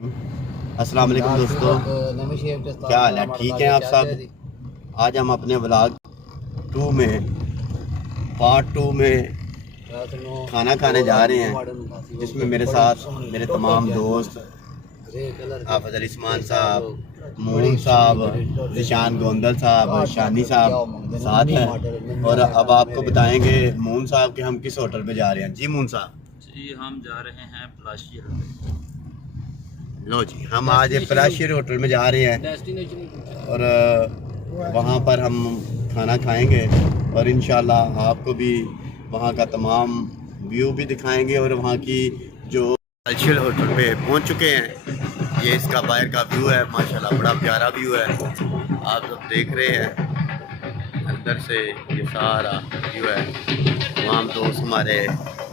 अस्सलाम वालेकुम दोस्तों, क्या हाल है? ठीक है आप सब? आज हम अपने व्लॉग पार्ट टू में खाना खाने जा रहे हैं, जिसमें मेरे साथ मेरे तमाम दोस्त हाफिज अली उस्मान साहब, मून साहब, निशान गोंदल साहब, शानी साहब साथ हैं। और अब आपको बताएंगे मून साहब कि हम किस होटल पे जा रहे हैं। जी मून साहब। जी हम जा रहे हैं प्लाशियर। लो जी, हम आज प्लाशियर होटल में जा रहे हैं और वहाँ पर हम खाना खाएंगे और इंशाल्लाह आपको भी वहाँ का तमाम व्यू भी दिखाएंगे और वहाँ की जो प्लाशियर होटल पे पहुँच चुके हैं। ये इसका बाहर का व्यू है, माशाल्लाह बड़ा प्यारा व्यू है, आप सब देख रहे हैं। अंदर से ये सारा व्यू है। तमाम दोस्त हमारे,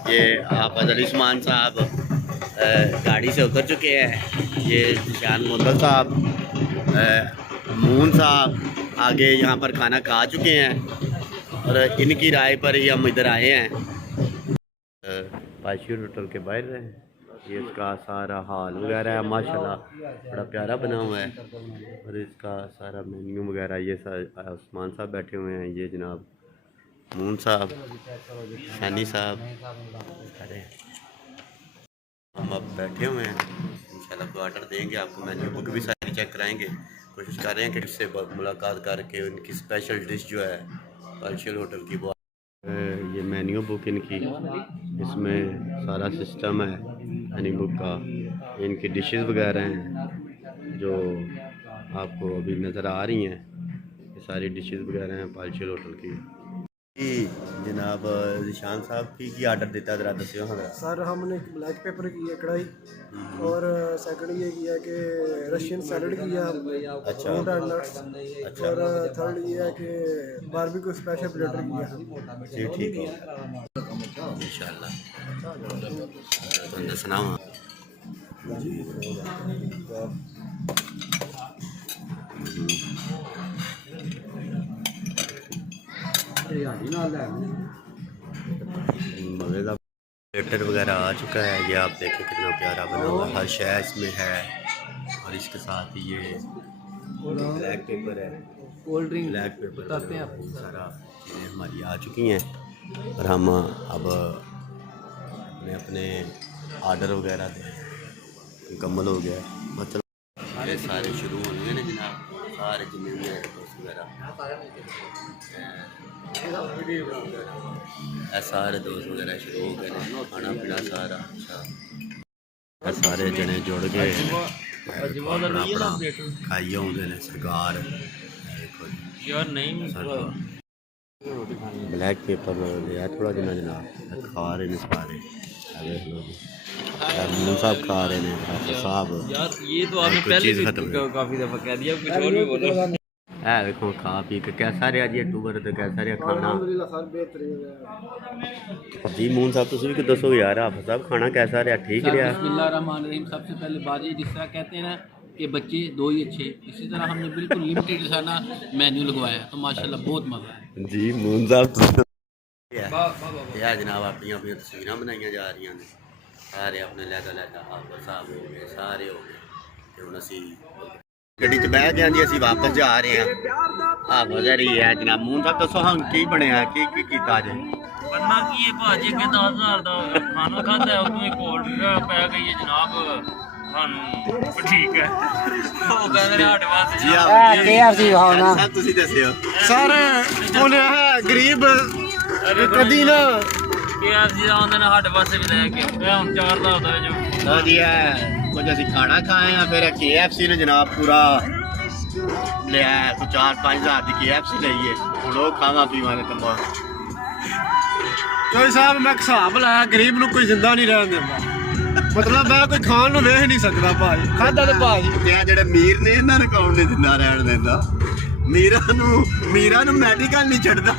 ये हाफिज अली उस्मान साहब गाड़ी से उतर चुके हैं। ये निशान गोंदल साहब, मून साहब आगे यहाँ पर खाना खा चुके हैं और इनकी राय पर ही हम इधर आए हैं। प्लाशियर होटल के बाहर है। ये इसका सारा हाल वगैरह है, माशाल्लाह बड़ा प्यारा बना हुआ है। और इसका सारा मेन्यू वगैरह, ये उस्मान साहब बैठे हुए हैं, ये जनाब मून साहब, शानी साहब, अरे हम अब बैठे हुए हैं। इंशाल्लाह कोई ऑर्डर देंगे, आपको मेन्यू बुक भी सारी चेक कराएंगे। कोशिश कर रहे हैं कि इससे मुलाकात करके उनकी स्पेशल डिश जो है प्लाशियर होटल की वो ये मेन्यू बुक इनकी, इसमें सारा सिस्टम है मेन्यू बुक का। इनकी डिशेस वगैरह हैं जो आपको अभी नज़र आ रही हैं। ये सारी डिशेस वगैरह हैं प्लाशियर होटल की। जी जनाब निशान साहब की ऑर्डर देता है, ज़रा दस्यो हाँ सर। हमने ब्लैक पेपर की है कढ़ाई, और सेकंड ये किया कि रशियन सैलड किया, अच्छा फ्रूट एंड नट्स, अच्छा, और थर्ड ये है कि बारबेक्यू स्पेशल प्लेटर किया। जी ठीक है इंशाल्लाह। तो सुनाओ मज़ेदार प्लेटर वगैरह आ चुका है। ये आप देखें कितना प्यारा बना हुआ है, हर शय इसमें है। और इसके साथ ये ब्लैक पेपर है, कोल्ड ड्रिंक ब्लैक पेपर बताते हैं आपको। सारा चीज़ें हमारी आ चुकी हैं और हम अब अपने आर्डर वगैरह मुकम्मल हो गया। मतलब सारे सारे शुरू हो गए ना जनाब, सारे जितने भी दोस्त वगैरह सारे दोस्त वगैरह शुरू हो गए, खाना पीना सारा अच्छा। सारे जने जुड़ गए खाइए होंगे ने सरकार। यार नहीं ब्लैक पेपर लिया थोड़ा जना जनाब, खा रहे हैं सारे। देख लो मून साहब खा रहे हैं, हाफिज साहब। यार ये तो आपने पहले भी काफ़ी दफ़ा कह दिया, कुछ और भी बोलो। है देखो खा पी के कैसा रहा जी अक्टूबर तो कैसा रहा खाना? जी मून साहब तुम भी दसो यार, हाफिज साहब खाना कैसा रहा? ठीक रहा? बिस्मिल्लाहिर्रहमानिर्रहीम। सबसे पहले बात ये, जिस तरह कहते हैं ना कि बच्चे दो ही अच्छे, इसी तरह हमने बिल्कुल लिमिटेड सा ना मेन्यू लगवाया, तो माशाल्लाह बहुत मज़ा है। जी मून साहब क्या जनाब अपनी अपनी तस्वीर बनाई जा रही हैं सारे अपने लैदा लैदा हाफिज साहब हो गए, सारे हो गए। हम असी गड्डी च बह गए जी, असी वापस जा रहे हैं। हाफिज रही है जनाब। मून साहब दसो हाँ की बनया की कीता जे? बनना की है भाजी के 10,000 का खाना खाता है, उसमें कोल्ड ड्रिंक पै गई है जनाब। ठीक है वो कहते हैं हट वास्ते जी आप केएफसी खाना साहब तुसी दसियो सर बोले है गरीब कदी ना KFC आंदे ने हट वास्ते भी लेके हम 4,000 ਦਾ ਜੋ लो जी है कुछ असी खाना खाए हैं, फिर KFC ने जनाब पूरा लिया है, कुछ 4-5 हज़ार की KFC लईए। हम लोग खावा पीवा ने तमाम कोई साहब मैं हिसाब लाया, गरीब ਨੂੰ ਕੋਈ ਜ਼ਿੰਦਾ ਨਹੀਂ ਰਹਿਣ ਦਿੰਦਾ। मतलब मैं कोई खान ਨੂੰ ਵੇਖ ਨਹੀਂ ਸਕਦਾ ਭਾਜੀ, ਖਾਦਾ ਤੇ ਭਾਜੀ ਤੇ ਜਿਹੜੇ ਅਮੀਰ ਨੇ ਇਹਨਾਂ ਨੂੰ ਕੌਣ ਨਹੀਂ ਜਿੰਦਾ ਰਹਿਣ ਦਿੰਦਾ? ਮੀਰਾਂ ਨੂੰ ਮੈਡੀਕਲ ਨਹੀਂ ਛੱਡਦਾ।